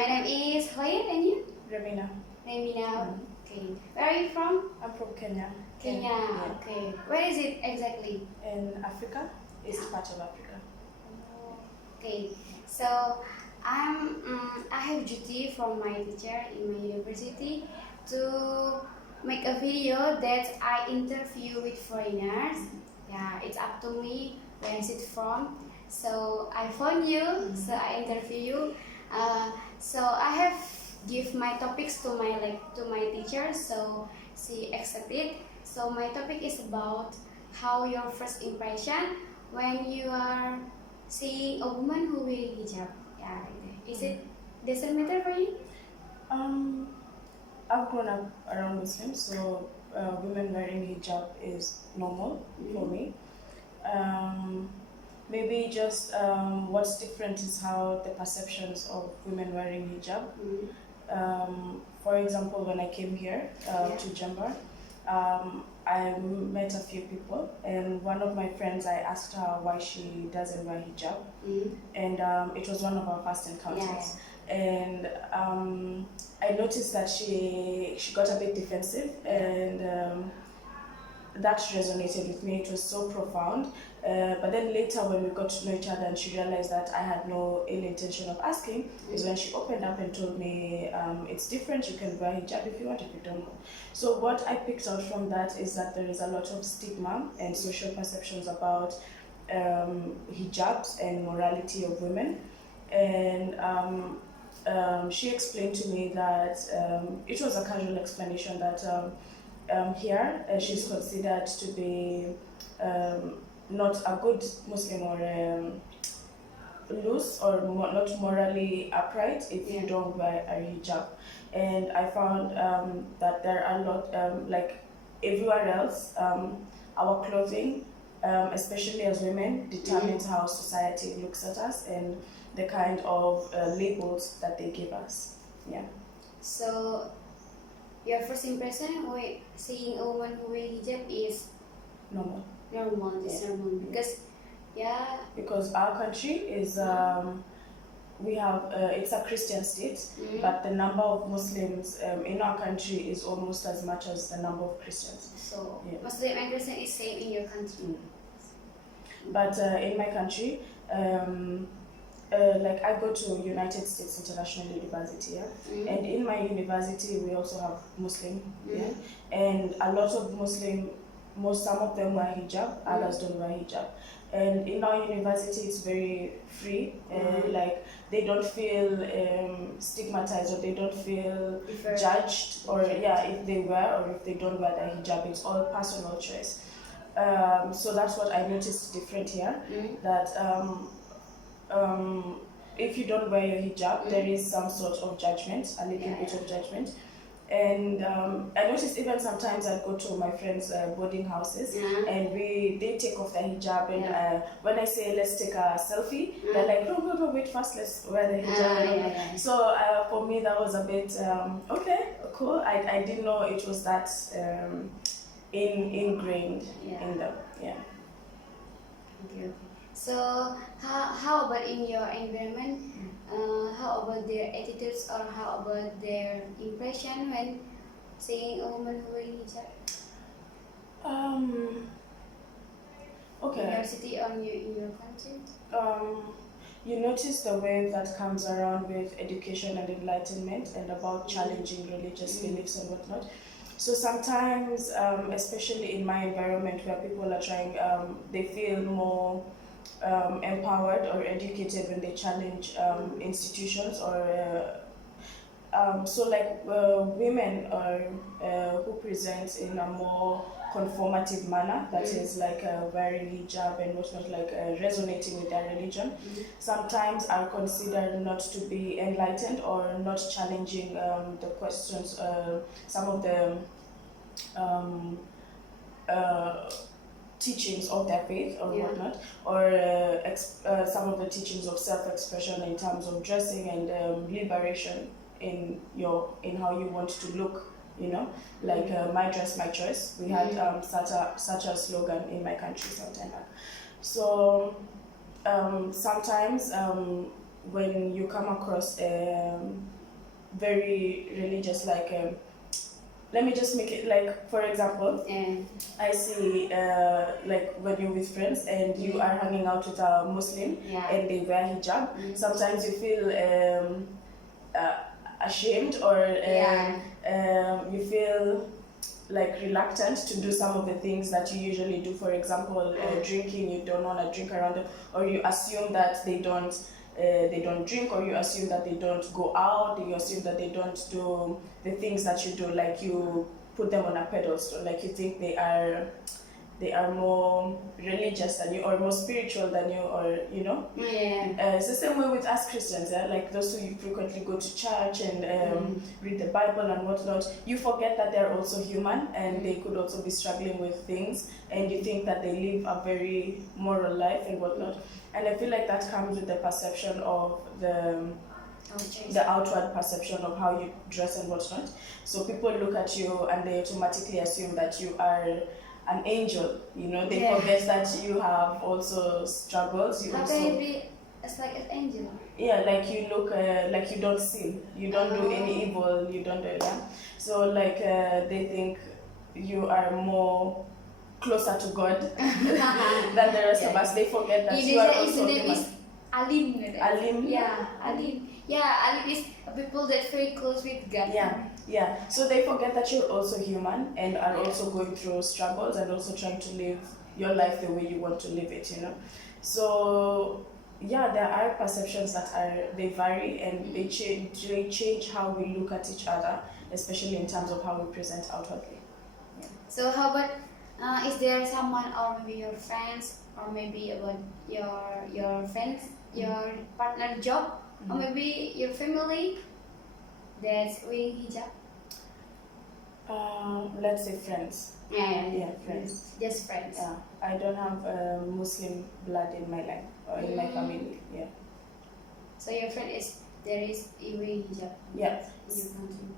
My name is Hoyer, and you? Remina. Remina. Okay. Where are you from? I'm from Kenya. Kenya. Yeah. Okay. Where is it exactly? In Africa, east part of Africa. Okay. So I have duty from my teacher in my university to make a video that I interview with foreigners. Yeah, it's up to me where is it from. So I phone you, so I interview you. So I have give my topics to my teacher, so she accepted. So my topic is about how your first impression when you are seeing a woman who wearing hijab. Yeah, is it doesn't matter for you? I've grown up around Muslims, so women wearing hijab is normal for me. Maybe just what's different is how the perceptions of women wearing hijab. For example, when I came here to Jambar, I met a few people, and one of my friends, I asked her why she doesn't wear hijab, and it was one of our first encounters. And I noticed that she got a bit defensive, and that resonated with me. It was so profound. But then later, when we got to know each other and she realized that I had no ill intention of asking, is when she opened up and told me, it's different, you can wear hijab if you want, if you don't know. So what I picked out from that is that there is a lot of stigma and social perceptions about hijabs and morality of women. And she explained to me that it was a casual explanation that here she's considered to be not a good Muslim or loose or not morally upright if you don't wear a hijab. And I found that there are a lot, like everywhere else, our clothing, especially as women, determines how society looks at us and the kind of labels that they give us. Yeah. So your first impression when seeing a woman who wear hijab is Normal. Normal, it's normal because our country is we have it's a Christian state, but the number of Muslims in our country is almost as much as the number of Christians. So Muslim and Christian is same in your country. But in my country, like I go to United States International University, and in my university we also have Muslim, and a lot of some of them wear hijab, others don't wear hijab. And in our university it's very free, like they don't feel stigmatized or they don't feel judged, or if they wear or if they don't wear the hijab, it's all personal choice. So that's what I noticed different here, that if you don't wear your hijab, there is some sort of judgment, a little bit of judgment. And I noticed even sometimes I'd go to my friends' boarding houses, and they take off their hijab, and when I say let's take a selfie, they're like, no, wait, first let's wear the hijab. So for me that was a bit okay, cool. I didn't know it was that ingrained in them. Okay. So how about in your environment? How about their attitudes, or how about their impression when seeing a woman who wearing hijab? Okay. In your city or in your country? You notice the wave that comes around with education and enlightenment and about challenging religious beliefs and whatnot. So sometimes, especially in my environment where people are trying, they feel more empowered or educated when they challenge institutions, or so like women who present in a more conformative manner, that is like wearing hijab and whatnot, like resonating with their religion, sometimes are considered not to be enlightened or not challenging the questions, some of the teachings of their faith or whatnot, or some of the teachings of self-expression in terms of dressing and liberation in how you want to look, like my dress, my choice. We had such a slogan in my country some time back. So sometimes when you come across very religious, like let me just make it like, for example, I see like when you're with friends and you are hanging out with a Muslim and they wear hijab, sometimes you feel ashamed, or you feel like reluctant to do some of the things that you usually do. For example, drinking, you don't want to drink around them, or you assume that they don't drink, or you assume that they don't go out, you assume that they don't do the things that you do, like you put them on a pedestal, like you think they are more religious than you, or more spiritual than you, or you know. It's the same way with us Christians, like those who frequently go to church and read the Bible and whatnot. You forget that they're also human and they could also be struggling with things, and you think that they live a very moral life and whatnot. And I feel like that comes with the perception of the outward perception of how you dress and whatnot. So people look at you and they automatically assume that you are an angel, you know. They forget that you have also struggles. You also, it's like an angel. Yeah, like you look like you don't sin, you don't do any evil, you don't do So like they think you are more closer to God than the rest of us. They forget that you are also human. Alim. Alim? Yeah, Alim. Yeah, Alim is people that very close with God. Yeah. So they forget that you're also human and are also going through struggles and also trying to live your life the way you want to live it, you know. So yeah, there are perceptions that they vary, and they change how we look at each other, especially in terms of how we present outwardly. So how about is there someone, or maybe your friends, or maybe about your friends, your partner job, or maybe your family that's wearing hijab? Let's say friends. Yeah, friends. Just friends. Yeah, I don't have Muslim blood in my life or in my family. Yeah. So your friend there is wearing hijab. Yeah.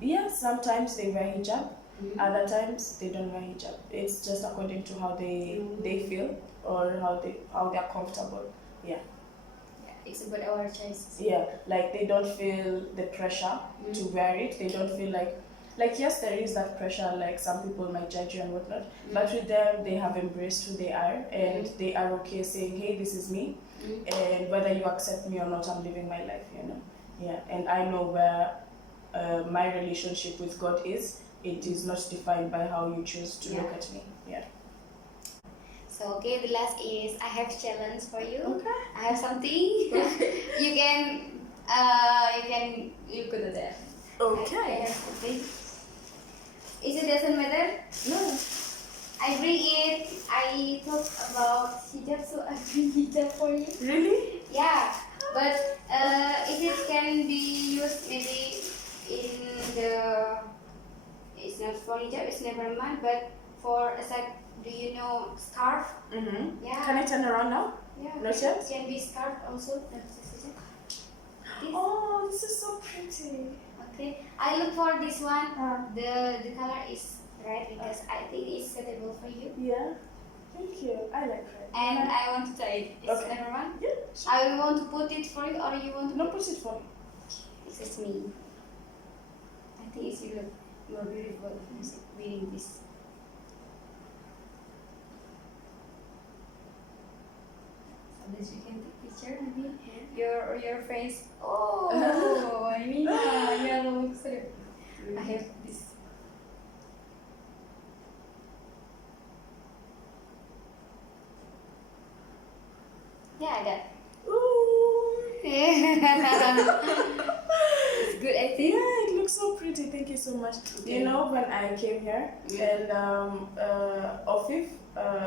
Yeah, sometimes they wear hijab. Other times they don't wear hijab. It's just according to how they feel, or how they are comfortable. Yeah. It's about our choices. Yeah, like they don't feel the pressure to wear it. They don't feel like yes, there is that pressure, like some people might judge you and whatnot, but with them they have embraced who they are, and they are okay saying, hey, this is me, and whether you accept me or not, I'm living my life, you know. Yeah, and I know where my relationship with God is. It is not defined by how you choose to look at me. Yeah. So okay, the last is I have challenge for you. Okay. I have something. you can you could do that. Okay. I have something. It doesn't matter. No. I bring it. I talk about hijab, so I bring hijab for you. Really? Yeah, but if it can be used maybe in the. It's not for hijab. It's never mind. But for a side, do you know scarf? Yeah. Can I turn around now? Yeah. Not yet? It can be scarf also. Oh, this is so pretty. Okay, I look for this one. The color is red because I think it's suitable for you. Yeah, thank you. I like red. And I want to try it. It's Okay. never mind. Yeah. Sure. I want to put it for you, or you want to? No, put it for me. This is me. I think it's you look. You are beautiful wearing this. Unless you can take picture, maybe your face. Oh, Remina, you look so. I have this. Yeah, I got. Ooh. It's good, I think. Yeah, it looks so pretty. Thank you so much. Okay. You know, when I came here, and Ofif,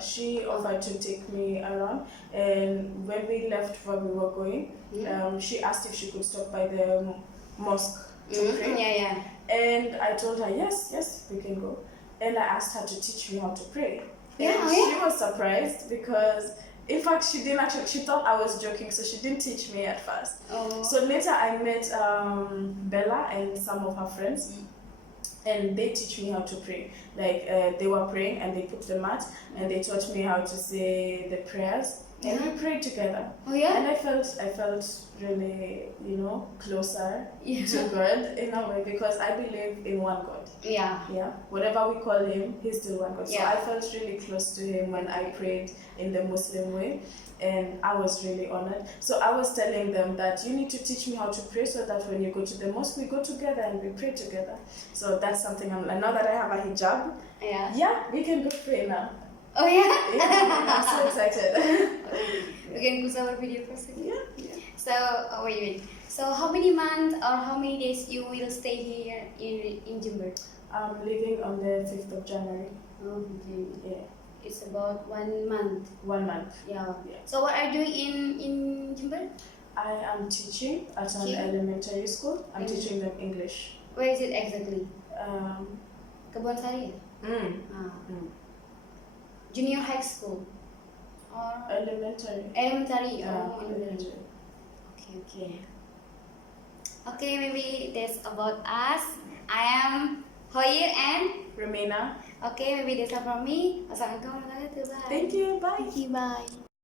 she offered to take me around, and when we left where we were going, she asked if she could stop by the mosque to pray. Yeah. And I told her, yes, we can go. And I asked her to teach me how to pray. Yeah, And she was surprised because, in fact, she thought I was joking, so she didn't teach me at first. Oh. So later I met Bella and some of her friends, and they teach me how to pray. Like they were praying and they put the mat and they taught me how to say the prayers and we prayed together. Oh yeah. And I felt really, closer Yeah. to God in a way, because I believe in one God. Yeah. Yeah, whatever we call him, he's still one God. So Yeah. I felt really close to him when I prayed in the Muslim way, and I was really honored. So I was telling them that you need to teach me how to pray, so that when you go to the mosque, we go together and we pray together. So that's something and now that I have a hijab, Yeah. we can go pray now. Oh yeah. Yeah, I'm so excited. We can go our video for a second. Yeah. So wait. So how many months or how many days you will stay here in Jember? I'm leaving on the 5th of January. Oh, okay. Yeah. It's about 1 month. 1 month. Yeah. Yeah. So what are you doing in Jember? I am teaching at an Teaching? elementary school. I'm teaching them English. Where is it exactly? Kebon Sari. Junior high school or Elementary. elementary? Yeah, Oh, elementary. Okay. Okay, maybe that's about us. I am Hoyer and Remina. okay, maybe that's all from me. Wassalamualaikum warahmatullahi wabarakatuh. Bye. Thank you. Bye. Thank you. Bye.